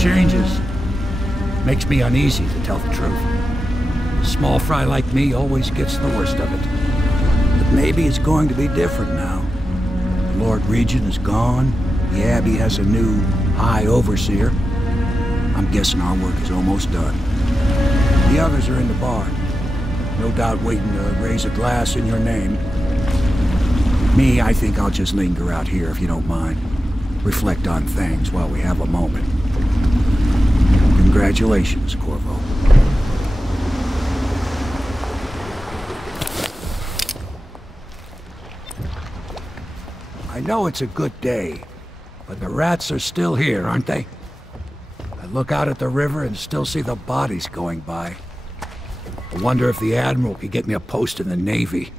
changes. Makes me uneasy, to tell the truth. A small fry like me always gets the worst of it. But maybe it's going to be different now. The Lord Regent is gone. The Abbey has a new High Overseer. I'm guessing our work is almost done. The others are in the bar. No doubt waiting to raise a glass in your name. Me, I think I'll just linger out here if you don't mind. Reflect on things while we have a moment. Congratulations, Corvo. I know it's a good day, but the rats are still here, aren't they? I look out at the river and still see the bodies going by. I wonder if the Admiral could get me a post in the Navy.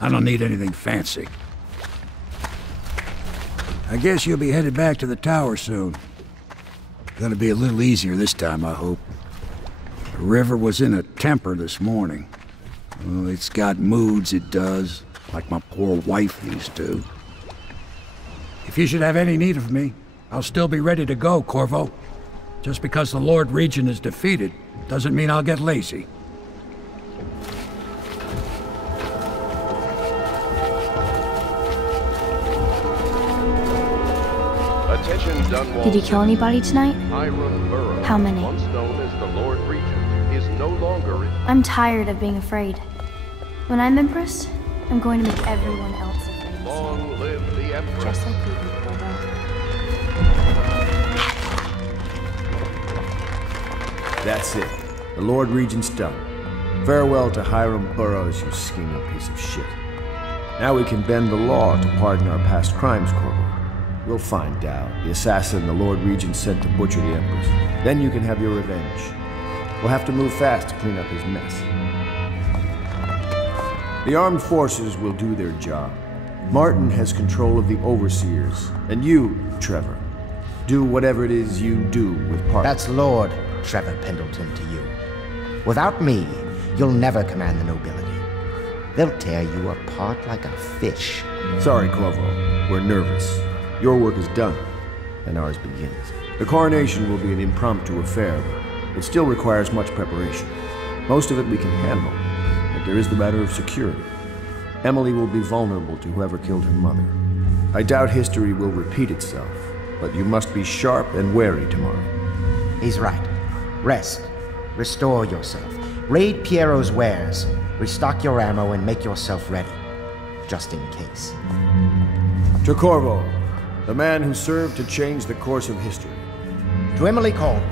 I don't need anything fancy. I guess you'll be headed back to the tower soon. Gonna be a little easier this time, I hope. The river was in a temper this morning. Oh, it's got moods, it does, like my poor wife used to. If you should have any need of me, I'll still be ready to go, Corvo. Just because the Lord Regent is defeated, doesn't mean I'll get lazy. Did he kill anybody tonight? How many? I'm tired of being afraid. When I'm Empress, I'm going to make everyone else afraid. Long live the Empress. Just like you, Corvo. That's it. The Lord Regent's done. Farewell to Hiram Burroughs, you scheming piece of shit. Now we can bend the law to pardon our past crimes, Corvo. We'll find Dow, the assassin the Lord Regent sent to butcher the Empress. Then you can have your revenge. We'll have to move fast to clean up his mess. The armed forces will do their job. Martin has control of the overseers, and you, Trevor, do whatever it is you do with Parker. That's Lord Trevor Pendleton to you. Without me, you'll never command the nobility. They'll tear you apart like a fish. Sorry, Corvo. We're nervous. Your work is done, and ours begins. The coronation will be an impromptu affair, but it still requires much preparation. Most of it we can handle, but there is the matter of security. Emily will be vulnerable to whoever killed her mother. I doubt history will repeat itself, but you must be sharp and wary tomorrow. He's right. Rest. Restore yourself. Raid Piero's wares. Restock your ammo and make yourself ready. Just in case. To Corvo, the man who served to change the course of history. To Emily Colvin,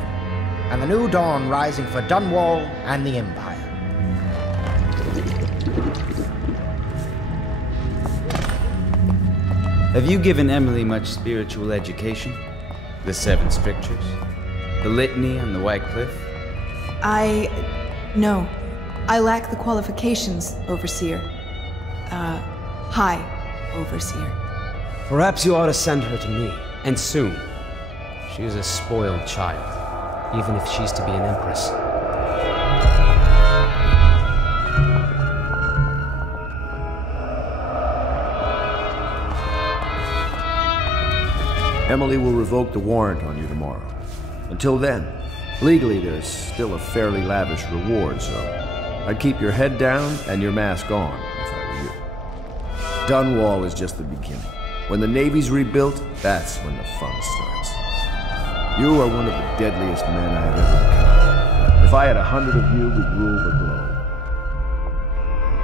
and the new dawn rising for Dunwall and the Empire. Have you given Emily much spiritual education? The 7 strictures? The litany on the White Cliff? No. I lack the qualifications, Overseer. High Overseer. Perhaps you ought to send her to me, and soon. She is a spoiled child, even if she's to be an empress. Emily will revoke the warrant on you tomorrow. Until then, legally there's still a fairly lavish reward, so I'd keep your head down and your mask on if I were you. Dunwall is just the beginning. When the Navy's rebuilt, that's when the fun starts. You are one of the deadliest men I have ever encountered. If I had 100 of you, we'd rule the globe.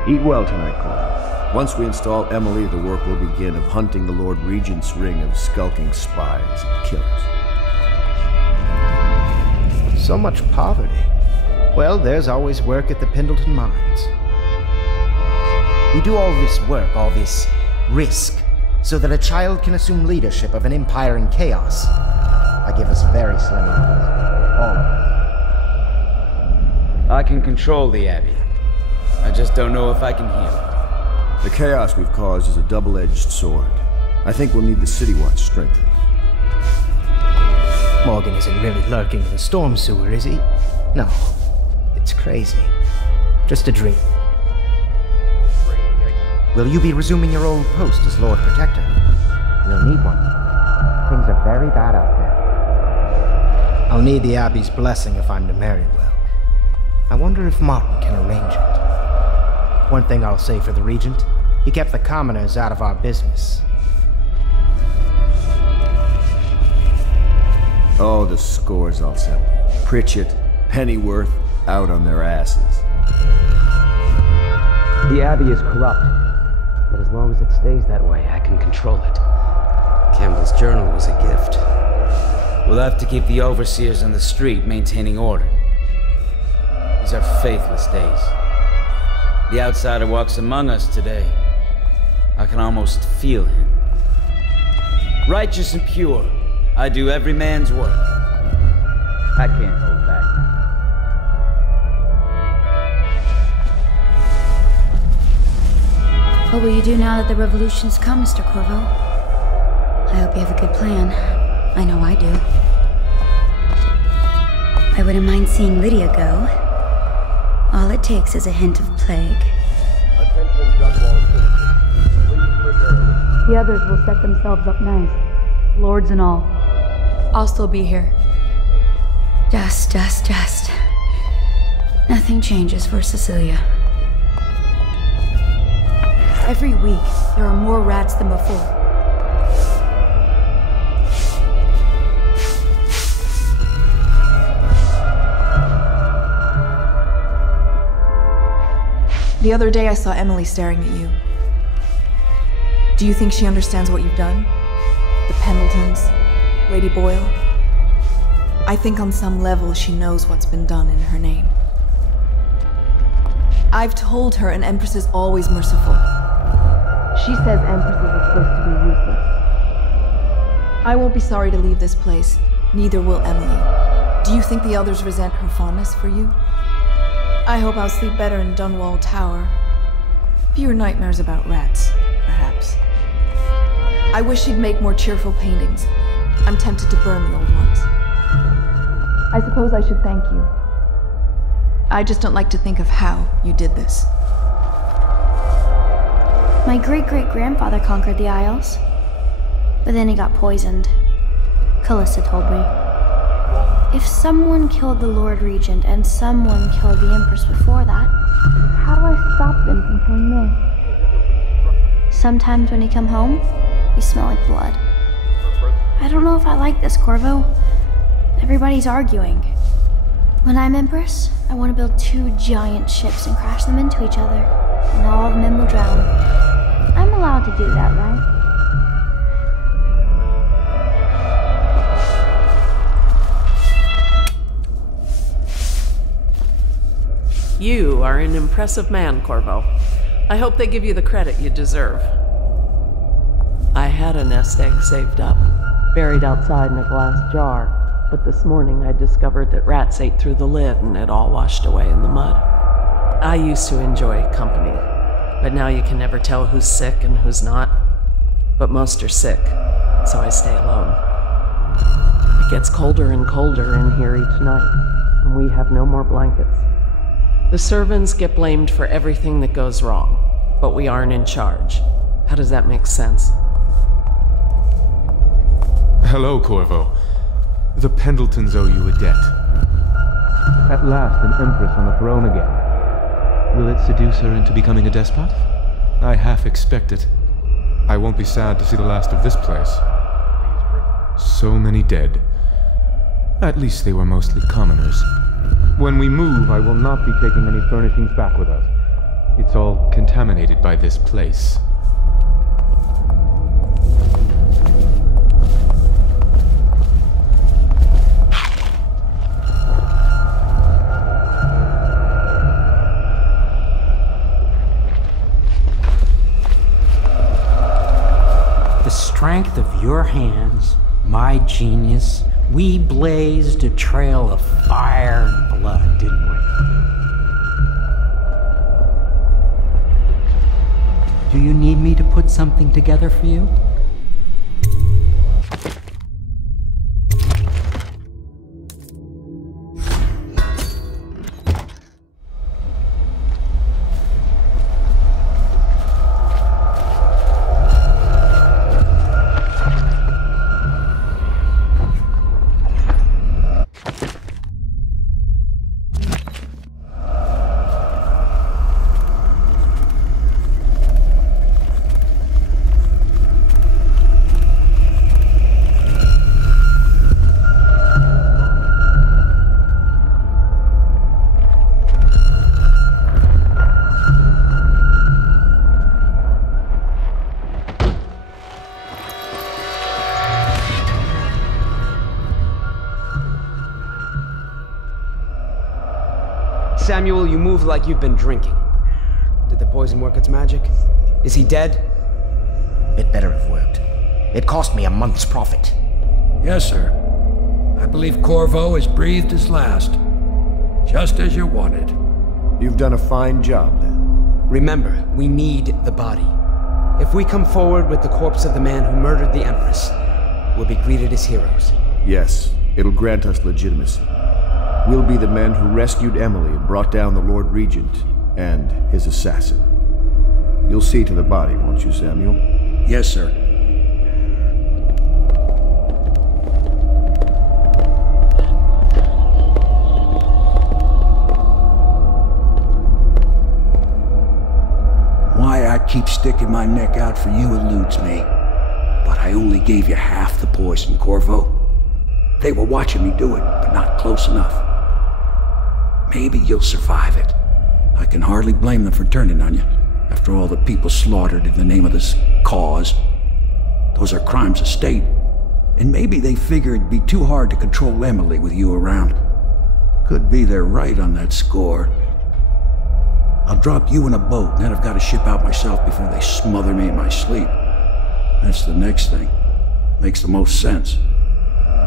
Eat well tonight, Cole. Once we install Emily, the work will begin of hunting the Lord Regent's ring of skulking spies and killers. So much poverty. Well, there's always work at the Pendleton Mines. We do all this work, all this risk, so that a child can assume leadership of an empire in chaos. I give us very slim odds. All. I can control the Abbey. I just don't know if I can heal it. The chaos we've caused is a double-edged sword. I think we'll need the City Watch strengthened. Morgan isn't really lurking in the storm sewer, is he? No. It's crazy. Just a dream. Will you be resuming your old post as Lord Protector? You'll need one. Things are very bad out there. I'll need the Abbey's blessing if I'm to marry well. I wonder if Martin can arrange it. One thing I'll say for the Regent, he kept the commoners out of our business. Oh, the scores I'll settle. Pritchett, Pennyworth, out on their asses. The Abbey is corrupt, but as long as it stays that way, I can control it. Campbell's journal was a gift. We'll have to keep the overseers on the street maintaining order. These are faithless days. The outsider walks among us today. I can almost feel him. Righteous and pure, I do every man's work. I can't hold back now. What will you do now that the revolution's come, Mr. Corvo? I hope you have a good plan. I know I do. I wouldn't mind seeing Lydia go. All it takes is a hint of plague. Attention, Dunwall citizens. Please prepare. The others will set themselves up nice. Lords and all. I'll still be here. Just. Nothing changes for Cecilia. Every week, there are more rats than before. The other day I saw Emily staring at you. Do you think she understands what you've done? The Pendletons, Lady Boyle? I think on some level she knows what's been done in her name. I've told her an Empress is always merciful. She says Empresses are supposed to be useless. I won't be sorry to leave this place, neither will Emily. Do you think the others resent her fondness for you? I hope I'll sleep better in Dunwall Tower. Fewer nightmares about rats, perhaps. I wish she'd make more cheerful paintings. I'm tempted to burn the old ones. I suppose I should thank you. I just don't like to think of how you did this. My great-great-grandfather conquered the Isles, but then he got poisoned. Callista told me. If someone killed the Lord Regent and someone killed the Empress before that, How do I stop them from killing me? sometimes when you come home, you smell like blood. I don't know if I like this, Corvo. Everybody's arguing. When I'm Empress, I want to build 2 giant ships and crash them into each other, and all the men will drown. I'm allowed to do that, right? You are an impressive man, Corvo. I hope they give you the credit you deserve. I had a nest egg saved up, buried outside in a glass jar, but this morning I discovered that rats ate through the lid and it all washed away in the mud. I used to enjoy company, but now you can never tell who's sick and who's not. But most are sick, so I stay alone. It gets colder and colder in here each night, and we have no more blankets. The servants get blamed for everything that goes wrong, but we aren't in charge. How does that make sense? Hello, Corvo. The Pendletons owe you a debt. At last, an empress on the throne again. Will it seduce her into becoming a despot? I half expect it. I won't be sad to see the last of this place. So many dead. At least they were mostly commoners. When we move, I will not be taking any furnishings back with us. It's all contaminated by this place. The strength of your hands, my genius, we blazed a trail of fire and blood, didn't we? Do you need me to put something together for you? Samuel, you move like you've been drinking. Did the poison work its magic? Is he dead? It better have worked. It cost me a month's profit. Yes, sir. I believe Corvo has breathed his last. Just as you wanted. You've done a fine job, then. Remember, we need the body. If we come forward with the corpse of the man who murdered the Empress, we'll be greeted as heroes. Yes, it'll grant us legitimacy. We'll be the men who rescued Emily and brought down the Lord Regent and his assassin. You'll see to the body, won't you, Samuel? Yes, sir. Why I keep sticking my neck out for you eludes me. But I only gave you half the poison, Corvo. They were watching me do it, but not close enough. Maybe you'll survive it. I can hardly blame them for turning on you, after all the people slaughtered in the name of this cause. Those are crimes of state, and maybe they figure it'd be too hard to control Emily with you around. Could be they're right on that score. I'll drop you in a boat, and then I've got to ship out myself before they smother me in my sleep. That's the next thing. Makes the most sense.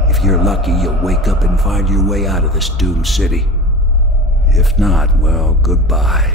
If you're lucky, you'll wake up and find your way out of this doomed city. If not, well, goodbye.